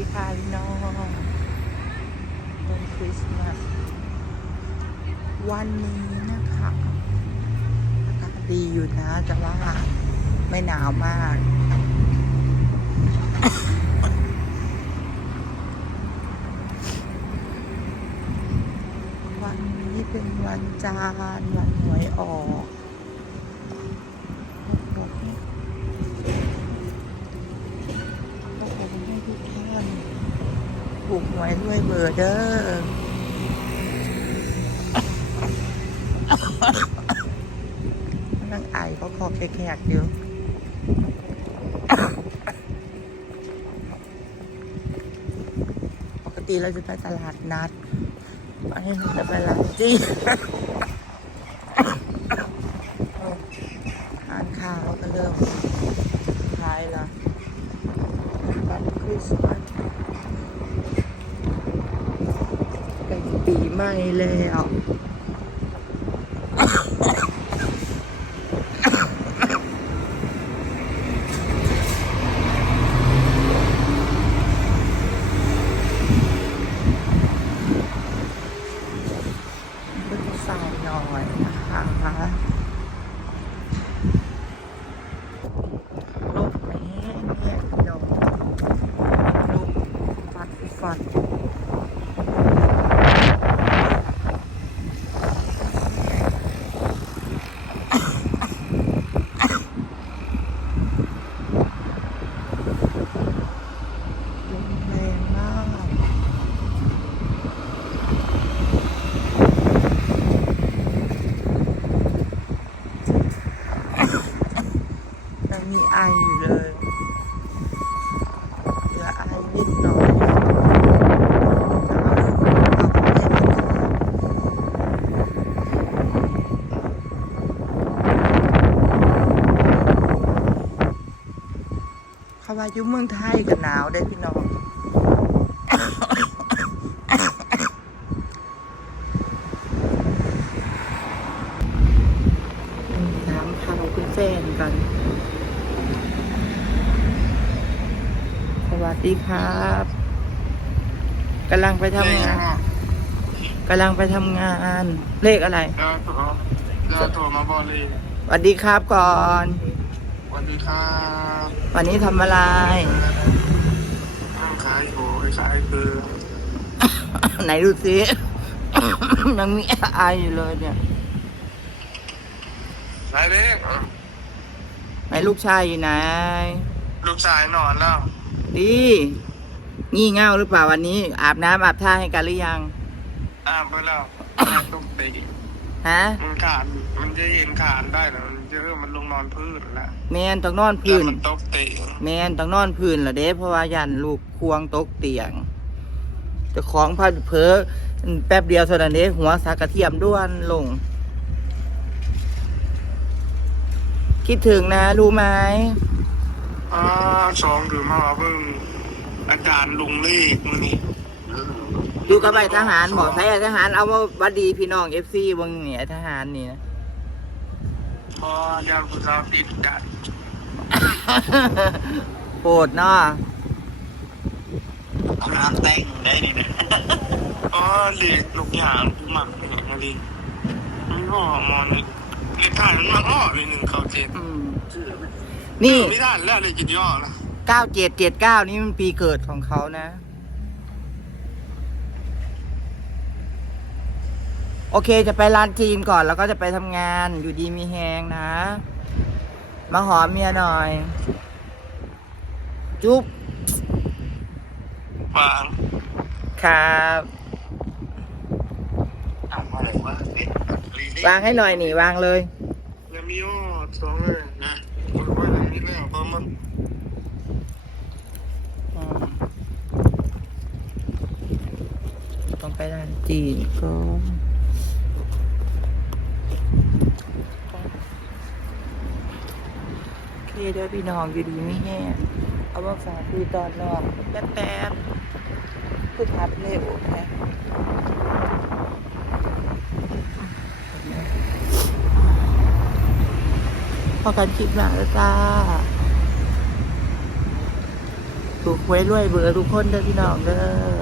ดีค่ะพี่น้องต้นคริสต์มาสวันนี้นะคะอากาศดีอยู่นะแต่ว่าไม่หนาวมาก วันนี้เป็นวันจานวันหวยออก กหวยด้วยเบอร์เด้อนั่งไอเขาคอแขกๆอยู่ปกติเราจะไปตลาดนัดวันนี้เราจะไปร้านจี้ทานข้าวก็เริ่มขายละวันคริสต์มาสใกล้ ไม่แล้ว ก็จะใส่หน่อยนะคะลูกนี้เนี่ยดอกลูกฟัดฟัดลมแรงมาก ยัง มีไออยู่เลยเหลือไอนิดหน่อยแต่ว่าเอาได้ไม่ก่อนเขาว่ายุ่เมืองไทยกับหนาวได้พี่น้องถามข่าคุณแฟนกัน ส วัสดีครับกำลังไปทำงานกำลังไปทำงาน เลขอะไรเดี๋ยวโทรเดี๋ยวโทรมาบอกเลยสวัสดีครับก่อนสวัสดีครับ วันนี้ทำอะไรนั่งขายโหยขายคือไหนดูสิยังมีไออยู่เลยเนี่ยนายเล็กไหนลูกชายอยู่ไหน ลูกชายนอนแล้ว ดีงี่เง่าหรือเปล่าวันนี้ อาบน้ำอาบท่าให้กันหรือยังอ้ามไปแล้วตกตีฮะ มันขานมันจะเห็นขานได้เหรอมันจะเออมันลงนอนพื้นแล้วแมนต้องนอนพื้น แล้วมันตกตีแมนต้องนอนพื้นละเด้ เพราะว่ายันลูกควงตกเตียงเจะของพัดเพอแป๊บเดียวเท่านั้นเด้หัวสากระเทียมด้วนลง คิดถึงนะ รู้ไหม อ่าสองถือมาว่าเบิ่งอาจารย์ลุงเลขมือนี่อยู่กับใบทหารบอกใช้ทหารเอามาวัดดีพี่น้องเอฟซีบางเนี่ยทหารนี่นะพอยามผู้สาวติดกันโปรดเนาะน้ำแต่งได้นี่นะอ๋อเลขลูกยางผู้หมักเนี่ยอะไรไม่พ่อมอนนี่เลขถ่ายมันมาอ้อเลยหนึ่งเขาเจ็ดอืม นี่ไม่ได้แล้วเลยกินย่อละเก้าเจ็ดเจ็ดเก้านี่มันปีเกิดของเขานะ โอเคจะไปร้านจีนก่อนแล้วก็จะไปทำงานอยู่ดีมีแฮงนะ มาหอมเมียหน่อย จุ๊บวางครับทำอะไรวะวางให้หน่อยนี่วางเลยยังมีย่อสองเลยนะ มันว่ายังมีแล้วเพราะมันอืมต้องไปร้านจีนก็โอเคเด้อพี่น้องอยู่ดีไม่แห้งเอามาฝากคือตอนนอนแป๊บๆคือทับเร็วแท้ พอกันคลิปหลังแล้วจ้า ถูกหวยรวยเบื่อทุกคนเด้อพี่น้องเด้อ